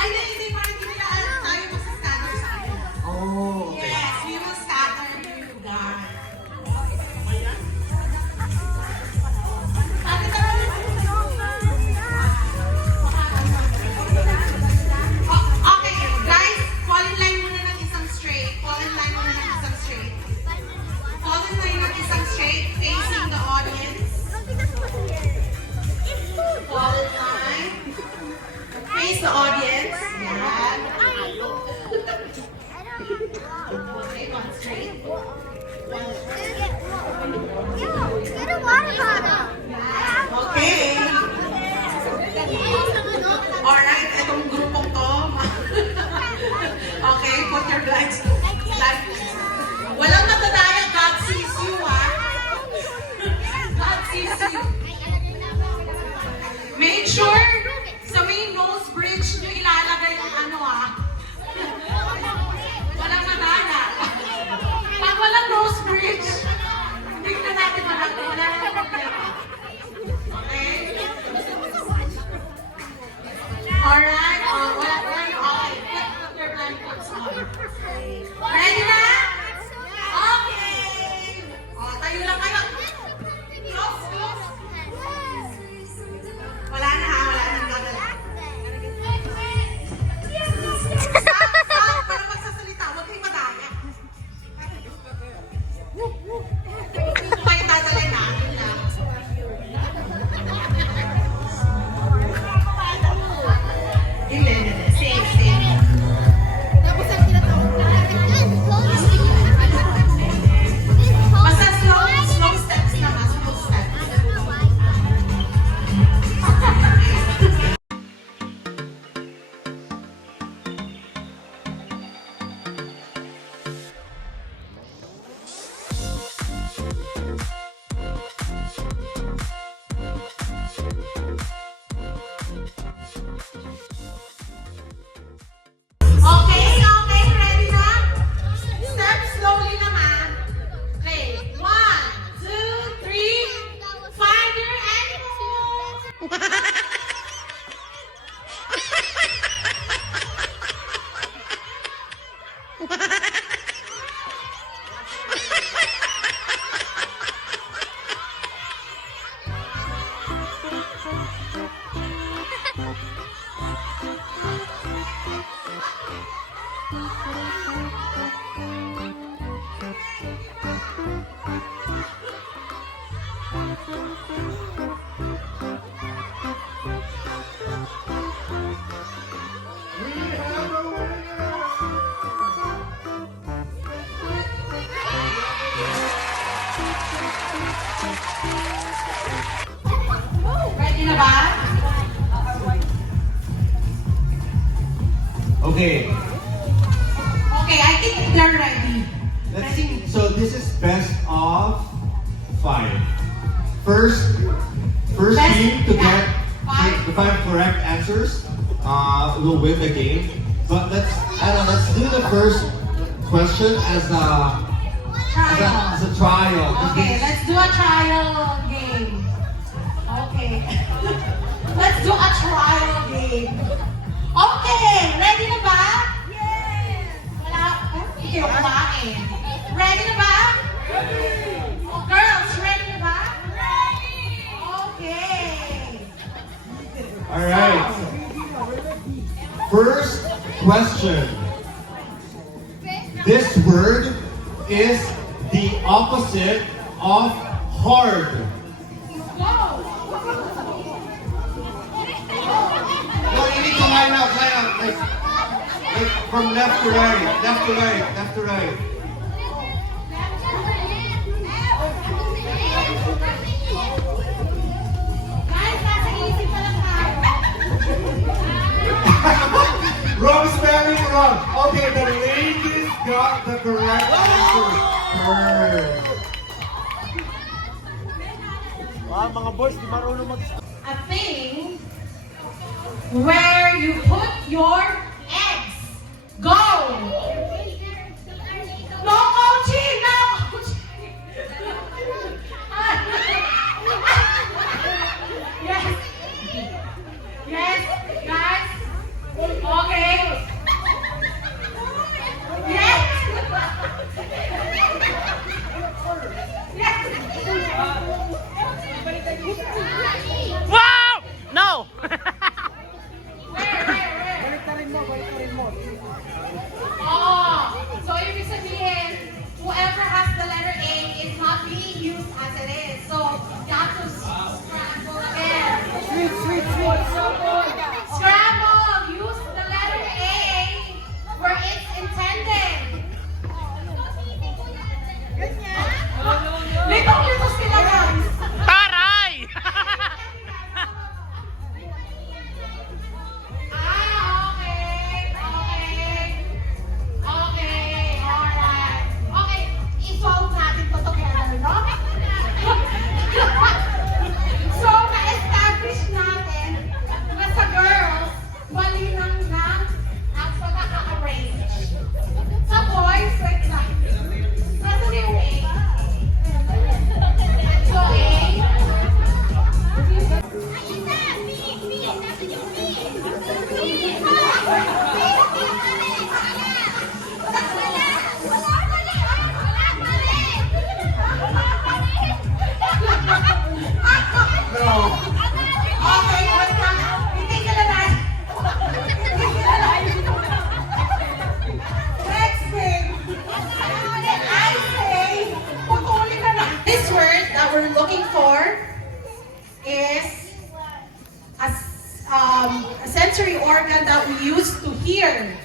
Ay, hindi, parang hindi nila alam tayo mag-scatter sa akin. Oh, okay. Yes, we will scatter you guys. Ate, tara. Okay, guys, fall in line muna ng isang straight. Fall in line muna ng isang straight. Fall in line ng isang straight, facing the audience. Fall in line. Face the audience. Yan. Okay, one straight. Get a water bottle. Okay. Alright, itong grupong to. Okay, put your flags. Walang natadaya, God sees you, ha? God sees you. Make sure sa may nose bridge nyo ilalagay yung ano, ha? Walang nadaya. Pag walang nose bridge, hindi na natin malagay. Wala na problema. Okay? Alright, where you are, put your blankets on. Ready na? Okay! Tayo lang kayo. Close, close. Wala na ha, wala na gagala. Stop, para magsasalita, huwag kayong madaya. Kung kayo dadalhin na, yun lang. Hindi. Same, same. Basta slow steps naman, slow steps. Okay, ready na? Step slowly naman. Okay, 1, 2, 3. Find your animal. Ready na ba? Okay. Okay, I think they're ready. Let's see. So this is best of 5. First Best- team to get five. the 5 correct answers will win the game. But let's do the first question as a trial. Okay, let's do a trial game. Okay. Let's do a trial game. Okay, ready na ba? Yes! Wala, hindi ako kumain. Ready na ba? Oh, girls, ready na ba? Ready! Okay. All right. First question. This word is the opposite of hard. Go! No, you need to line up, like from left to right, left to right, left to right. Guys, nasa isip pa lang tayo. Rosemary wrong. Okay, the ladies got the correct answer. First. Mga boys, di marunong mag- A thing where you put your eggs. Go! No coaching! No coaching! yes! Yes, guys! Okay, that we use to hear.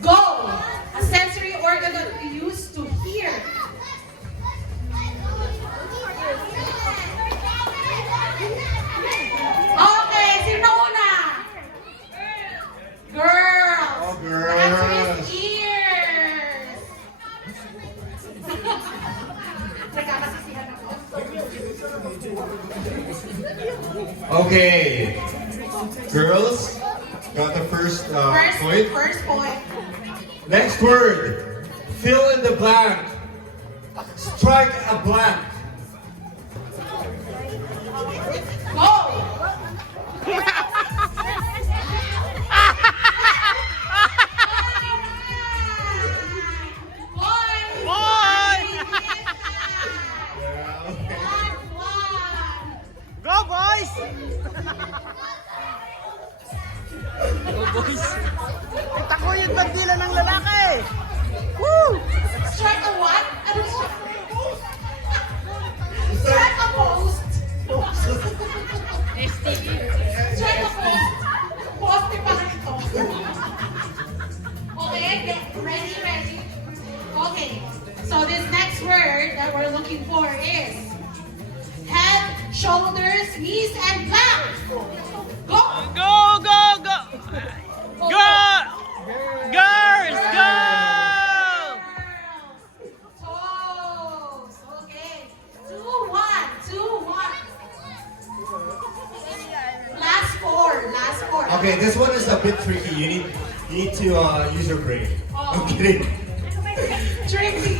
Go! A sensory organ that we use to hear. Okay, sino una? Girls. Oh, The answer is girls. ears. Nagkakasisihan ako. Okay. Girls got the first point. First point. Next word. Fill in the blank. Strike a blank. Go! Go, boys! Go, boys! Kita ko yung bandila ng lalaki! Woo! Strike a what? Ano siya? Strike a post. Strike a post. Poste pa rin ito. Okay, ready? Okay, so this next word that we're looking for is head, shoulders, knees, and back. Go! Go, go, go! Go! Girls, go! Toes. Okay. 2-1. Last four. Okay, this one is a bit tricky. You need to use your brain. Oh. I'm kidding. Tricky.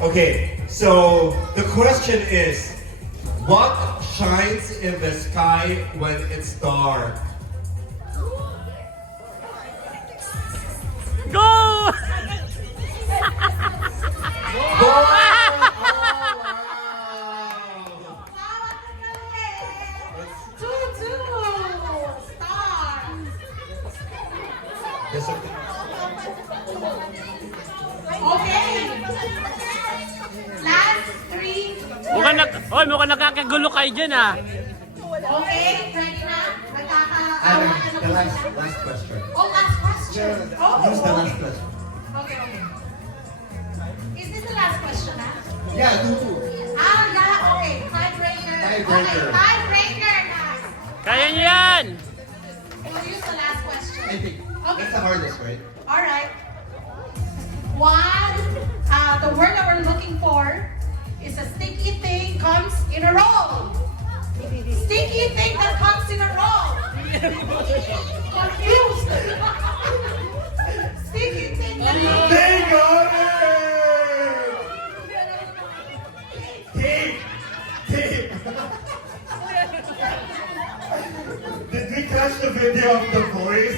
Okay, so the question is, what shines in the sky when it's dark? Go! Oh, wow! Bawat magaling. 2-2. Star. There's something. Okay. Last 3 Mukhang nakakagulo kayo dyan, ah. Okay, ready na? Nagkakaawa ka na The ba? last question. Oh, last question. Oh, Use the last question. Okay. Is this the last question, ha? Yeah, do. Yeah, okay. Tiebreaker. Tiebreaker. Okay, tiebreaker na. Kaya niyo yan! We'll use the last question. I think that's the hardest, right? Alright. The word that we're looking for is a sticky thing comes in a roll. Sticky thing that comes in a roll. Confused. Sticky thing that comes. They got it! Tape! Did we catch the video of the boys?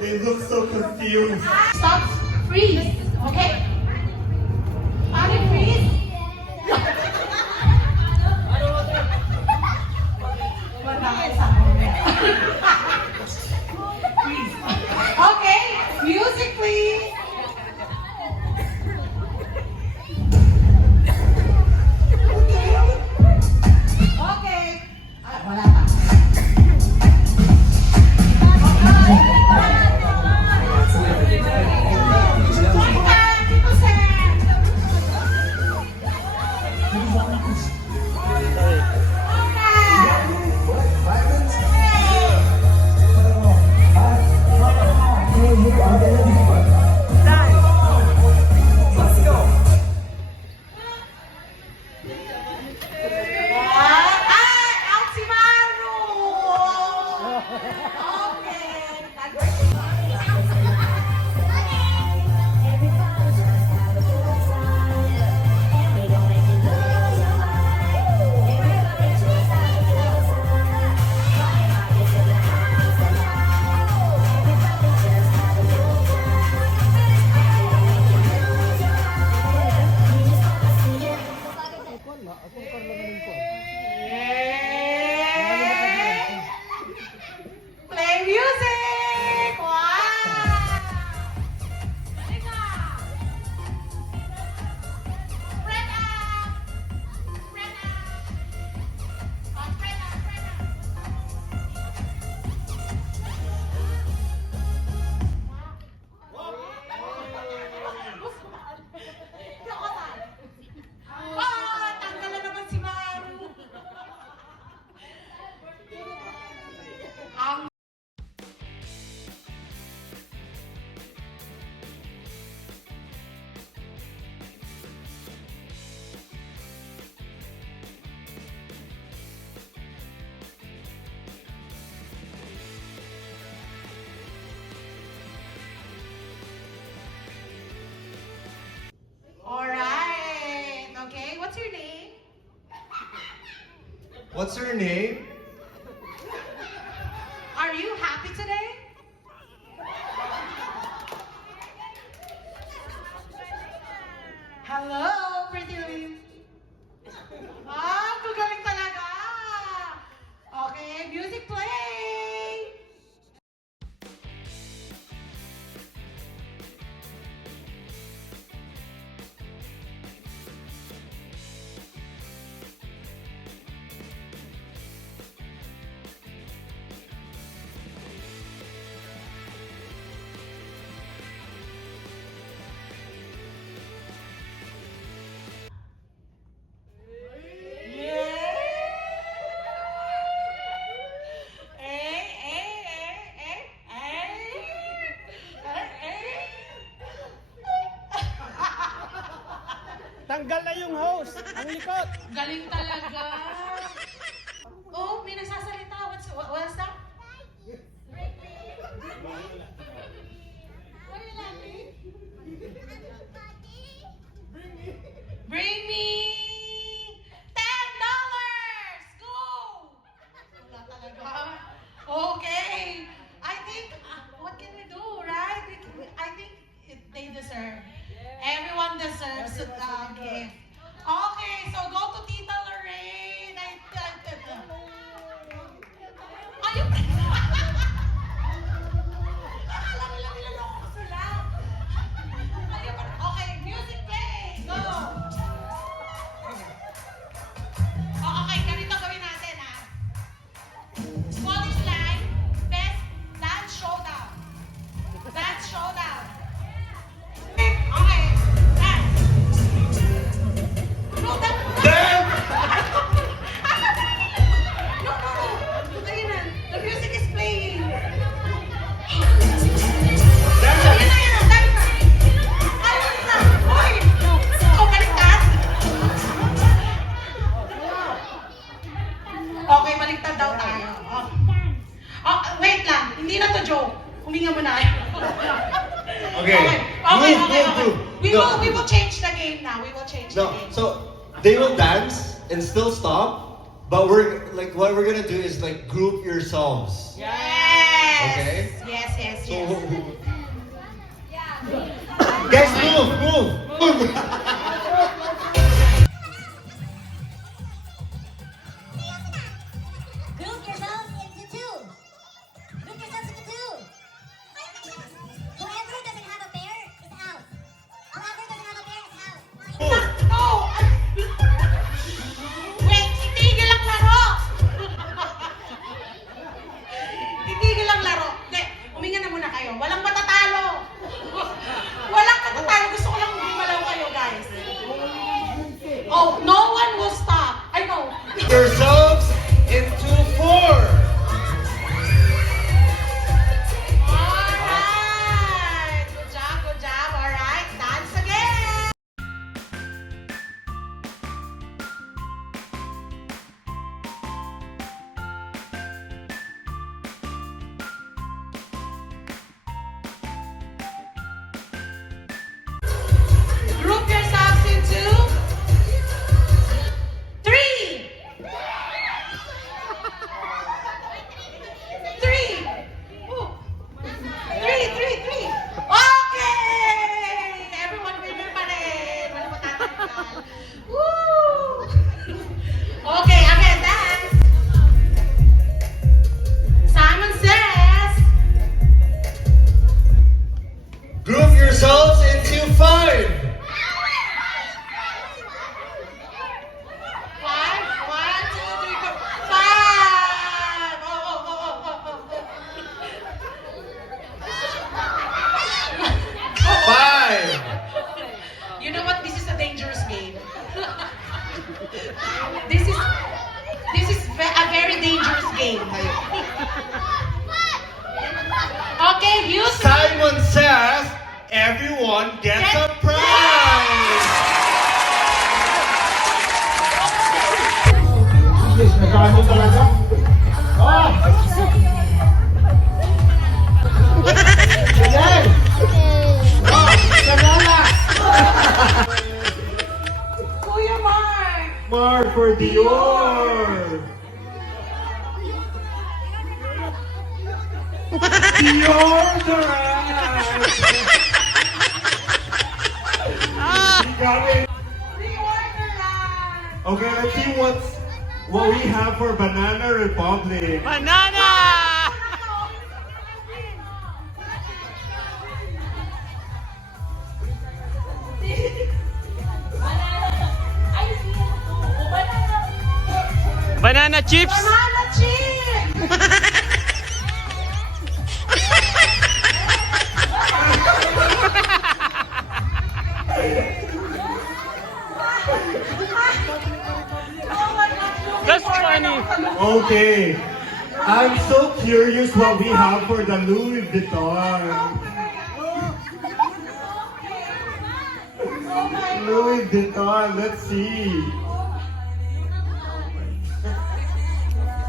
They look so confused. Stop. Freeze. Okay? Are you freeze? Freeze. Okay. Music, please. Okay. Wala pa. What's her name? Are you happy today? Hello, pretty lady. Ah, magaling talaga. Okay, music play. Tanggal na yung host. Ang likot. Galing talaga. Oh, may nagsasalita. What's that? What are you laughing? Bring me $10. Go! Wala talaga. Okay. I think, what can we do, right? I think they deserve. Everyone deserves a gift. Okay, so go to Tita Lorraine. Ayun! Akala nila niloloko ko sila. Ayun, okay, music play. Go! Oh, okay, ganito gawin natin, ha? Scottish line, best dance showdown. Dance showdown. Okay, dance. No, that. No. Ayun na. The music is playing. Ayun na. Ayun na. Hoy! Oh, baliktad. Okay, baliktad daw tayo. Oh, wait lang. Hindi na to joke. Huminga mo na. Okay. Move. We will change the game now. We will change the No, game. so they will dance and still stop, but what we're gonna do is like group yourselves. Yes. Okay. Yes. So, guys, move. Group yourselves into two. Group yourselves into two. Whoever doesn't have a bear is out. Whoever doesn't have a bear is out. No. Wait, titigil ang laro. Titigil ang laro. Hindi, huminga na muna kayo. Walang matatalo. Walang matatalo. Gusto ko lang gumalaw kayo, guys. Oh, no one will stop. I know. Yourselves into 4. Alright! Good job. Alright, dance again! Group yourselves into 3! 3! Ooh. 3. Okay! Everyone winner pa rin. Wala pa tatanggal. Woo! Okay, again, dance. Simon says, Group yourselves into 5. 5. 1, 2, 3, 4, 5. Oh. 5. You know what? This is a dangerous game. This is a very dangerous game. Okay, Houston. Simon says everyone gets a prize. Nagkano talaga? Ah! Sige! Ah! Sagana! Kuya Mark. Mar for Dior! Deodorant! He got it. Reorder lang. Okay, let's see what we have for Banana Republic. Banana! Banana chips? Banana chip! Oh my God, That's funny. Okay. I'm so curious what we have for the Louis Vuitton. Louis Vuitton, let's see.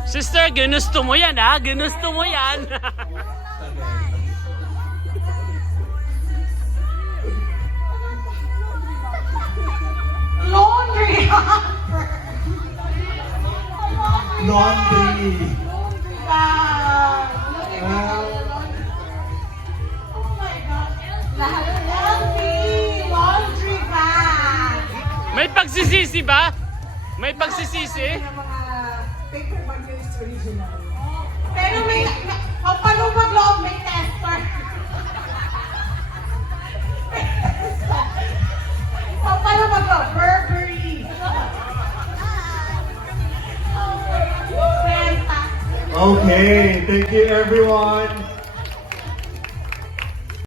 Sister, ginusto mo yan ha? Ginusto mo yan. Laundry hamper. Laundry. Laundry bag. Look at that. Oh my God. Laundry bag. May pagsisisi ba? May pagsisisi? Paper bag is original. Pero may palubag loob, may tester. Palubag loob, Burberry. Okay, thank you everyone.